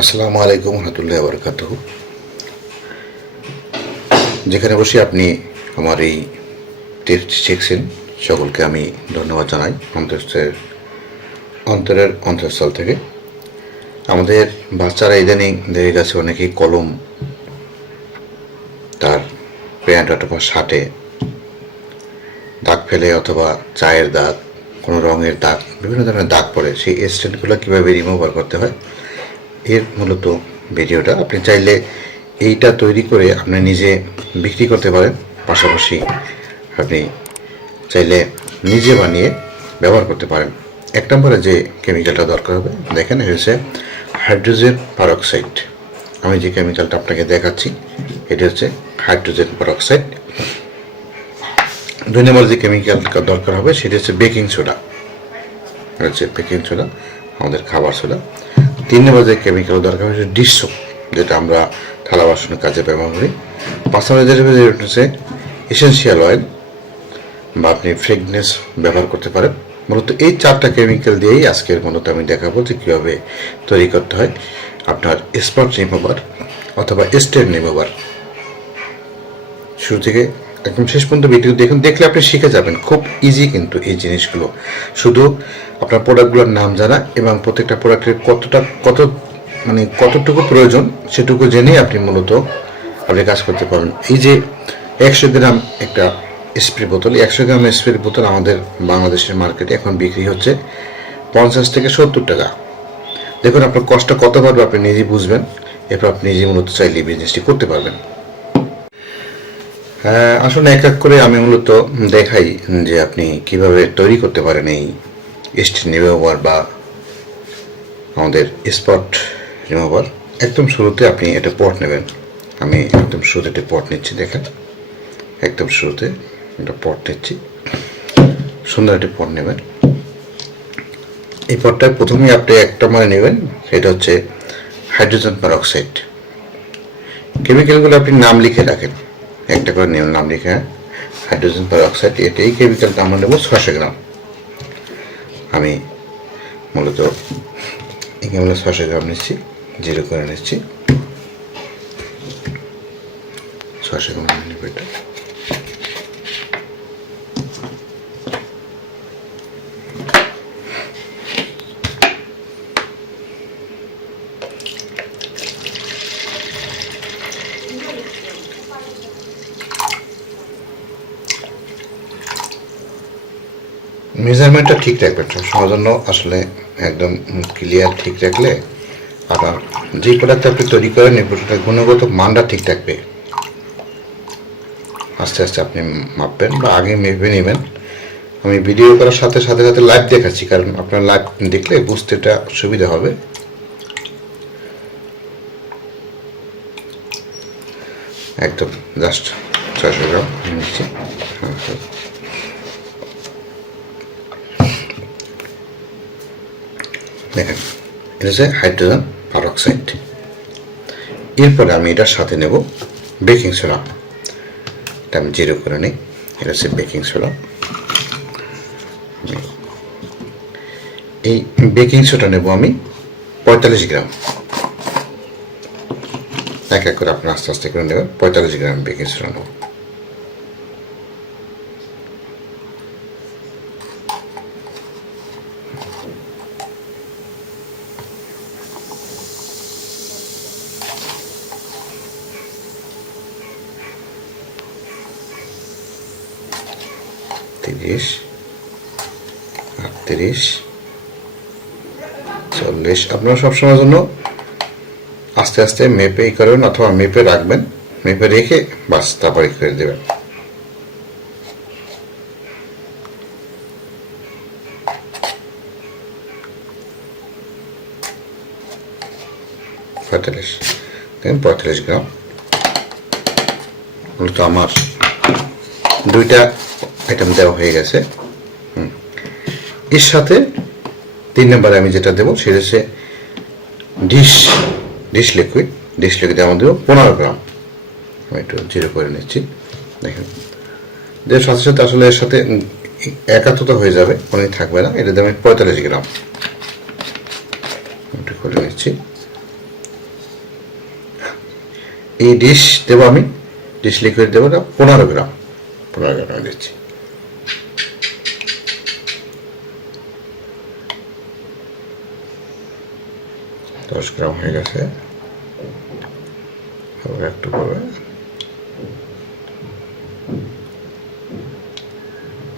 আসসালামু আলাইকুম রহমতুল্লাহি ওয়া বারাকাতুহু। যেখানে বসে আপনি আমার এই টেস্ট শিখছেন, সকলকে আমি ধন্যবাদ জানাই অন্তরের অন্তঃস্থল থেকে। আমাদের বাচ্চারা ইদানিং দেখে গেছে অনেকেই কলম তার প্যান্ট অথবা শার্টে দাগ ফেলে, অথবা চায়ের দাগ, কোনো রঙের দাগ, বিভিন্ন ধরনের দাগ পড়ে। সেই স্টেনগুলো কীভাবে রিমুভার করতে হয় এর মূলত ভিডিওটা। আপনি চাইলে এইটা তৈরি করে আপনি নিজে বিক্রি করতে পারেন, পাশাপাশি আপনি চাইলে নিজে বানিয়ে ব্যবহার করতে পারেন। এক নম্বরে যে কেমিক্যালটা দরকার হবে, দেখেন, এটা হচ্ছে হাইড্রোজেন পারঅক্সাইড। আমি যে কেমিক্যালটা আপনাকে দেখাচ্ছি এটি হচ্ছে হাইড্রোজেন পারঅক্সাইড। দুই নম্বর যে কেমিক্যালটা দরকার হবে সেটি হচ্ছে বেকিং সোডা। এটা হচ্ছে বেকিং সোডা, আমাদের খাবার সোডা। তিন নম্বর যে কেমিক্যাল দরকার হচ্ছে ডিশ সোপ, যেটা আমরা থালা বাসনের কাজে ব্যবহার করি। পাঁচ নম্বর যেটা হচ্ছে এসেনশিয়াল অয়েল, বা আপনি ফ্রেগনেন্স ব্যবহার করতে পারেন। মূলত এই চারটা কেমিক্যাল দিয়েই আজকের মূলত আমি দেখাবো যে কীভাবে তৈরি করতে হয় আপনার স্পট রিমুভার অথবা স্টেন রিমুভার। শুরু থেকে একদম শেষ পর্যন্ত ভিডিও দেখুন, দেখলে আপনি শিখে যাবেন। খুব ইজি কিন্তু এই জিনিসগুলো, শুধু আপনার প্রোডাক্টগুলোর নাম জানা এবং প্রত্যেকটা প্রোডাক্টের কতটুকু প্রয়োজন সেটুকু জেনেই আপনি মূলত আপনি কাজ করতে পারবেন। এই যে 100 গ্রাম একটা স্প্রে বোতল, 100 গ্রাম স্প্রে বোতল আমাদের বাংলাদেশের মার্কেটে এখন বিক্রি হচ্ছে 50 থেকে 70 টাকা। দেখুন আপনার কষ্ট কত পারবে আপনি নিজেই বুঝবেন, এরপর আপনি নিজে মূলত চাইলে বিজনেসটি করতে পারবেন। আসলে এক এক করে আমি মূলত দেখাই যে আপনি কিভাবে তৈরি করতে পারেন এই স্টেন রিমুভার বা আমাদের স্পট রিমুভার। একদম শুরুতে আপনি একটা পট নেবেন। আমি একদম শুরুতে একটা পট নিচ্ছি, দেখেন, একদম শুরুতে একটা পট নিচ্ছি। সুন্দর একটি পট নেবেন। এই পটটায় প্রথমেই আপনি একটা নেবেন, সেটা হচ্ছে হাইড্রোজেন পারঅক্সাইড। কেমিক্যালগুলো আপনি নাম লিখে রাখেন, একটা করে নেবেন নাম লিখে। হাইড্রোজেন পারঅক্সাইড, এই কেমিক্যালটা আমরা নেব 600 গ্রাম। আমি মূলত এখানে 600 গ্রাম নিচ্ছি, জিরো করে নিচ্ছি। 600 গ্রাম নেব এটা। মেজারমেন্টটা ঠিক রাখবেন সবসময়ের জন্য, আসলে একদম ক্লিয়ার ঠিক রাখলে আপনার যে প্রোডাক্ট আপনি তৈরি করেন এই প্রোডাক্টের গুণগত মানটা ঠিক থাকবে। আস্তে আস্তে আপনি মাপবেন বা আগে মেপে নেবেন। আমি ভিডিও করার সাথে সাথে সাথে লাইভ দেখাচ্ছি, কারণ আপনার লাইভ দেখলে বুঝতে এটা সুবিধা হবে। একদম জাস্ট 600 গ্রাম নিচ্ছি। দেখেন, এটা হচ্ছে হাইড্রোজেন পারঅক্সাইড। এরপরে আমি এটার সাথে নেব বেকিং সোডা। এটা আমি জিরো করে নিই। এটা হচ্ছে বেকিং সোডা। এই বেকিং সোডা নেব আমি 45 গ্রাম। এক এক করে আপনার আস্তে আস্তে করে নেবেন। 45 গ্রাম বেকিং সোডা নেব। তিরিশ, 38, 40। আপনারা সবসময়ের জন্য আস্তে আস্তে মেপেই করবেন, অথবা মেপে রাখবেন, মেপে রেখে বাস তারপরে করে দেবেন। দেখেন 45 গ্রাম মূলত আমার দুইটা আইটেম দেওয়া হয়ে গেছে। এর সাথে 3 নম্বরে আমি যেটা দেবো সেটা হচ্ছে ডিশ লিকুইড আমার দেবো 15 গ্রাম। আমি একটু জিরো করে নিচ্ছি। দেখেন, এর সাথে সাথে আসলে এর সাথে একাত্মতা হয়ে যাবে, অনেক থাকবে না। এটা দেবো 45 গ্রাম। একটু করে নিচ্ছি। এই ডিশ দেবো আমি, ডিশ লিকুইড দেবো না 15 গ্রাম, 15 গ্রাম দিচ্ছি। দশ গ্রাম হয়ে গেছে, একটু করবে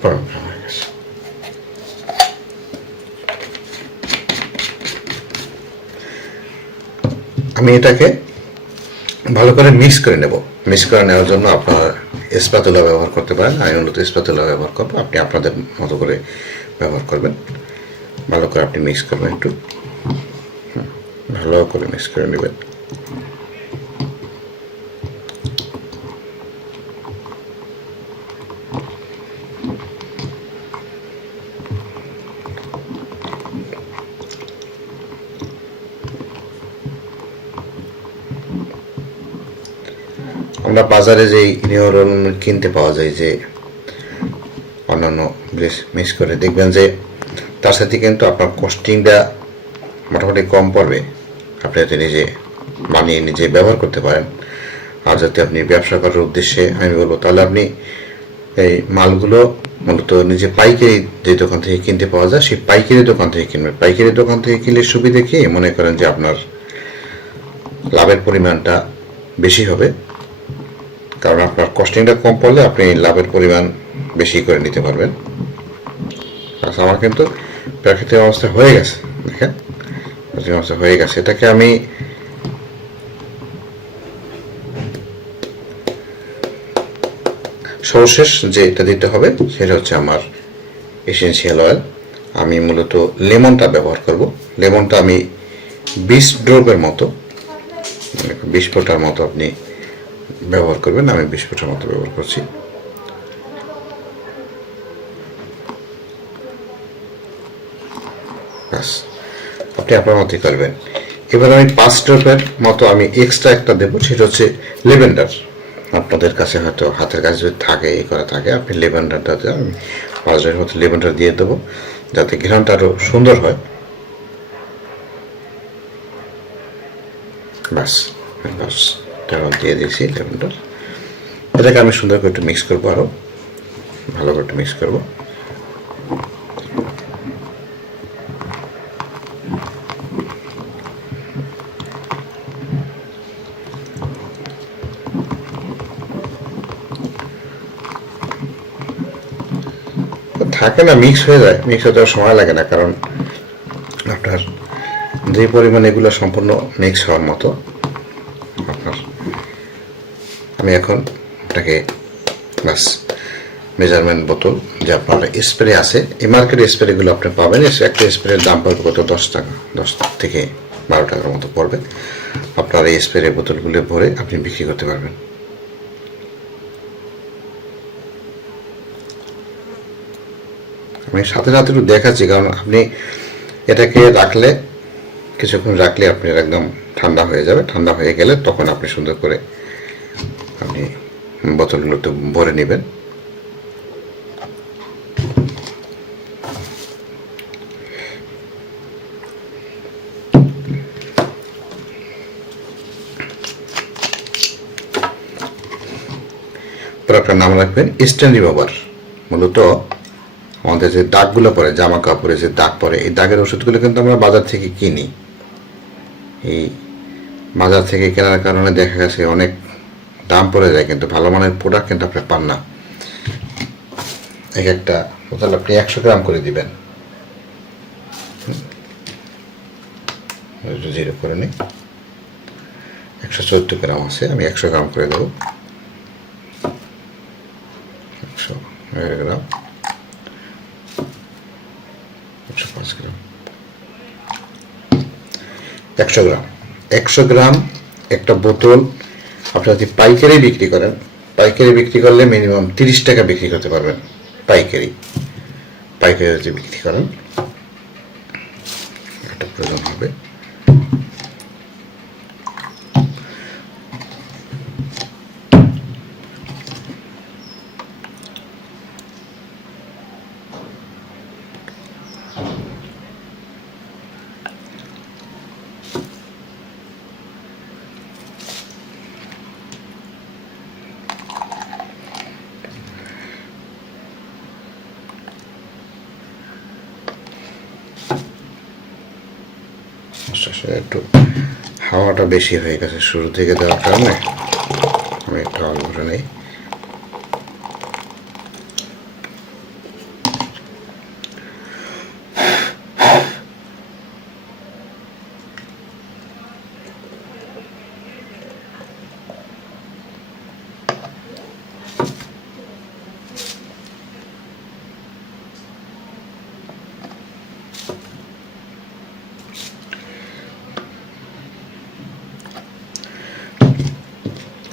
15 গ্রাম হয়ে গেছে। আমি এটাকে ভালো করে মিক্স করে নেব। মিক্স করে নেওয়ার জন্য আপনারা স্প্যাতুলা ব্যবহার করতে পারেন, আমি মূলত স্প্যাতুলা ব্যবহার করবো, আপনি আপনাদের মতো করে ব্যবহার করবেন। ভালো করে আপনি মিক্স করবেন, একটু ভালো করে মিক্স করে নেবেন। আমরা বাজারে যে নিউরন কিনতে পাওয়া যায়, যে অন্যান্য মিক্স করে, দেখবেন যে তার সাথে কিন্তু আপনার কস্টিংটা মোটামুটি কম পড়বে। আপনি যাতে নিজে বানিয়ে নিজে ব্যবহার করতে পারেন। আর যাতে আপনি ব্যবসা করার উদ্দেশ্যে আমি বলবো, তাহলে আপনি এই মালগুলো মূলত নিজে পাইকারি যে দোকান থেকে কিনতে পাওয়া যায়, সেই পাইকারি দোকান থেকে কিনবেন। পাইকারি দোকান থেকে কিনলে সুবিধা কি, মনে করেন যে আপনার লাভের পরিমাণটা বেশি হবে, কারণ আপনার কস্টিংটা কম পড়লে আপনি লাভের পরিমাণ বেশি করে নিতে পারবেন। আচ্ছা, আমার কিন্তু প্রাকৃতিক অবস্থা হয়ে গেছে, দেখেন প্রাকৃতিক অবস্থা হয়ে গেছে। এটাকে আমি সর্বশেষ যে এটা দিতে হবে সেটা হচ্ছে আমার এসেনশিয়াল অয়েল। আমি মূলত লেমনটা ব্যবহার করব। লেমনটা আমি 20 ড্রপের মতো, 20 ফোঁটার মতো আপনি ব্যবহার করবেন। আমি 20 ফোঁটার মতো ব্যবহার করছি। ব্যাস, আপনি আপনার মতোই করবেন। এবার আমি 5 ড্রপের মতো আমি এক্সট্রা একটা দেবো, সেটা হচ্ছে লেভেন্ডার। আপনাদের কাছে হয়তো হাতের কাছে যদি থাকে, এই করা থাকে, আপনি লেভেন্ডারটাতে আমি 5 ড্রপের মতো লেভেন্ডার দিয়ে দেবো, যাতে ঘ্রাণটা আরও সুন্দর হয়। ব্যাস ব্যাস, দিয়ে দিয়েছি লেভেন্ডার। এটাকে আমি সুন্দর করে একটু মিক্স করবো, আরও ভালো করে একটু মিক্স করবো। থাকে না, মিক্স হয়ে যায়, মিক্স হতে সময় লাগে না, কারণ আপনার যে পরিমাণ এগুলো সম্পূর্ণ মিক্স হওয়ার মতো আপনার। আমি এখন এটাকে বাস মেজারমেন্ট বোতল, যে আপনার স্প্রে আছে, এই মার্কেটে স্প্রেগুলো আপনি পাবেন। একটা স্প্রের দাম পড়বে কত, 10 টাকা, 10 থেকে 12 টাকার মতো পড়বে। আপনার এই স্প্রে বোতলগুলো ভরে আপনি বিক্রি করতে পারবেন। আমি সাথে সাথে একটু দেখাচ্ছি, কারণ আপনি এটাকে রাখলে, কিছুক্ষণ রাখলে আপনার একদম ঠান্ডা হয়ে যাবে। ঠান্ডা হয়ে গেলে তখন আপনি সুন্দর করে আপনি বোতলগুলোতে ভরে নেবেন। প্রোডাক্টের নাম রাখবেন স্টেন রিমুভার। মূলত আমাদের যে দাগগুলো পড়ে, জামা কাপড়ে যে দাগ পড়ে, এই দাগের ওষুধগুলো কিন্তু আমরা বাজার থেকে কিনি। এই বাজার থেকে কেনার কারণে দেখা গেছে অনেক দাম পড়ে যায়, কিন্তু ভালো মানের প্রোডাক্ট কিন্তু আপনি পান না। এক একটা বোতল আপনি 100 গ্রাম করে দিবেন। জিরো করে নিই, 114 গ্রাম আছে, আমি 100 গ্রাম করে দেবো। 100 গ্রাম, 105 গ্রাম, 100 গ্রাম, 100 গ্রাম একটা বোতল। আপনি যদি পাইকারি বিক্রি করেন, পাইকারি বিক্রি করলে মিনিমাম 30 টাকা বিক্রি করতে পারবেন। পাইকারি পাইকারি যদি বিক্রি করেন, একটা প্রয়োজন হবে। একটু হাওয়াটা বেশি হয়ে গেছে শুরু থেকে দেওয়ার কারণে আমি একটু হাওয়া ভরে নেই।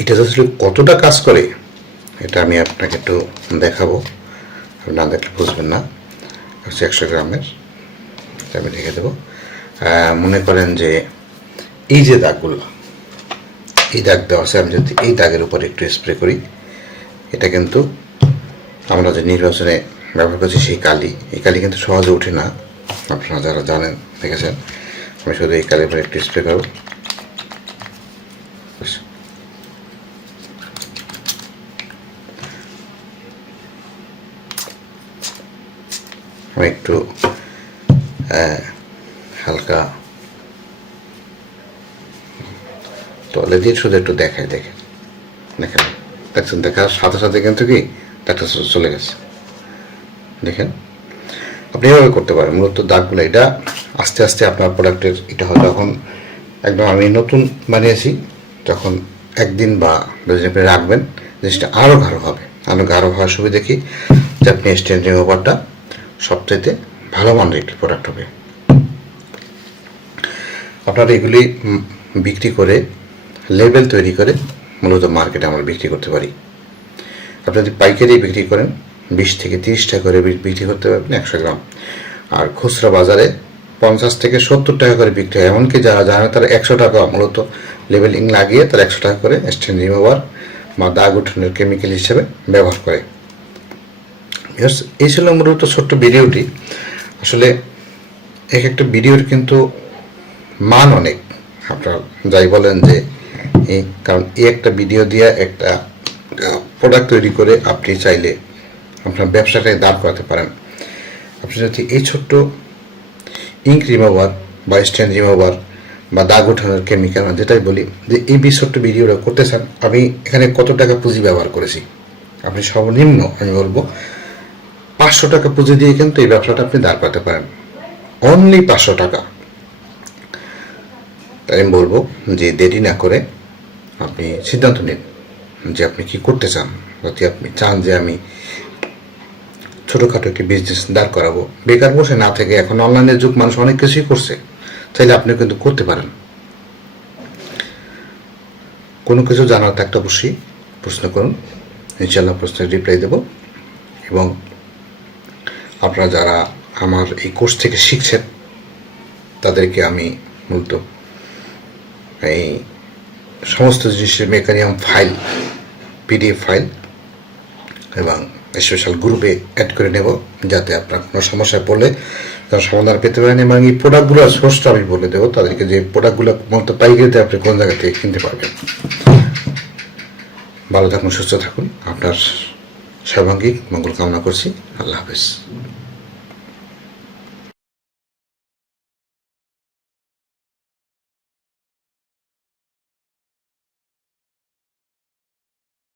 এটা আসলে কতটা কাজ করে এটা আমি আপনাকে একটু দেখাবো, না দেখলে বুঝবেন না। হচ্ছে 100 গ্রামের, আমি রেখে দেবো। মনে করেন যে এই যে দাগগুলো, এই দাগ দেওয়া আছে, আমি যদি এই দাগের উপর একটু স্প্রে করি, এটা কিন্তু আমরা যে নির্বাচনে ব্যবহার করছি সেই কালি, এই কালি কিন্তু সহজে ওঠে না, আপনারা যারা জানেন দেখেছেন। আমি শুধু এই কালির উপর একটু স্প্রে করব, আমি একটু হালকা তলে দিয়ে শুধু একটু দেখাই, দেখেন দেখেন দেখছেন, দেখার সাথে সাথে কিন্তু কি একটা চলে গেছে। দেখেন আপনি এভাবে করতে পারেন। মূলত দাগগুলো এটা আস্তে আস্তে আপনার প্রোডাক্টের এটা হয় যখন একদম আমি নতুন বানিয়েছি, যখন একদিন বা দুদিন আপনি রাখবেন, জিনিসটা আরও গাঢ় হবে। আমি গাঢ় হওয়ার সুবিধা দেখি যে আপনি স্ট্যান্ড রিমুভারটা সবচাইতে ভালো মানের একটি প্রোডাক্ট হবে। আপনারা এগুলি বিক্রি করে লেবেল তৈরি করে মূলত মার্কেটে আমরা বিক্রি করতে পারি। আপনি যদি পাইকারি বিক্রি করেন 20 থেকে 30 টাকা করে বিক্রি করতে পারবেন 100 গ্রাম, আর খুচরা বাজারে 50 থেকে 70 টাকা করে বিক্রি হয়। এমনকি যারা জানে তারা 100 টাকা মূলত লেবেলিং লাগিয়ে তারা 100 টাকা করে স্টেন রিমুভার বা দাগ উঠানোর কেমিক্যাল হিসেবে ব্যবহার করে। এই ছিল মূলত ছোট্ট ভিডিওটি। আসলে এক একটা ভিডিওর কিন্তু মান অনেক, আপনার যাই বলেন যে কারণ এই একটা ভিডিও দিয়ে একটা প্রোডাক্ট তৈরি করে আপনি চাইলে আপনার ব্যবসাটাকে দাঁড় করাতে পারেন। আপনি যদি এই ছোট্ট ইঙ্ক রিমুভার বা স্ট্যান্ড রিমুভার বা দাগ ওঠানোর কেমিক্যাল, যেটাই বলি যে এই ছোট্ট ভিডিওটা করতে চান, আমি এখানে কত টাকা পুঁজি ব্যবহার করেছি, আপনি সর্বনিম্ন আমি বলবো 500 টাকা পুঁজি দিয়ে কিন্তু এই ব্যবসাটা আপনি দাঁড় করাতে পারেন। অনলি 500 টাকা। তাই আমি বলবো যে দেরি না করে আপনি সিদ্ধান্ত নিন যে আপনি কি করতে চান। যদি আপনি চান যে আমি ছোটোখাটো একটি বিজনেস দাঁড় করাবো, বেকার বসে না থেকে, এখন অনলাইনের যুগ, মানুষ অনেক কিছুই করছে, চাইলে আপনি কিন্তু করতে পারেন। কোনো কিছু জানার থাকলে অবশ্যই প্রশ্ন করুন, ইনশাল্লাহ প্রশ্নের রিপ্লাই দেব। এবং আপনারা যারা আমার এই কোর্স থেকে শিখছেন তাদেরকে আমি মূলত এই সমস্ত জিনিসের মেকানিজম ফাইল, পিডিএফ ফাইল এবং স্পেশাল গ্রুপে অ্যাড করে নেব, যাতে আপনার কোনো সমস্যায় পড়লে তারা সমাধান পেতে পারেন। এবং এই প্রোডাক্টগুলোর সোর্সটা আমি বলে দেবো তাদেরকে, যে প্রোডাক্টগুলো মূলত পাইকারিতে আপনি কোন জায়গা থেকে কিনতে পারবেন। ভালো থাকুন, সুস্থ থাকুন, আপনার সর্বাঙ্গীন মঙ্গল কামনা করছি। আল্লাহ হাফেজ।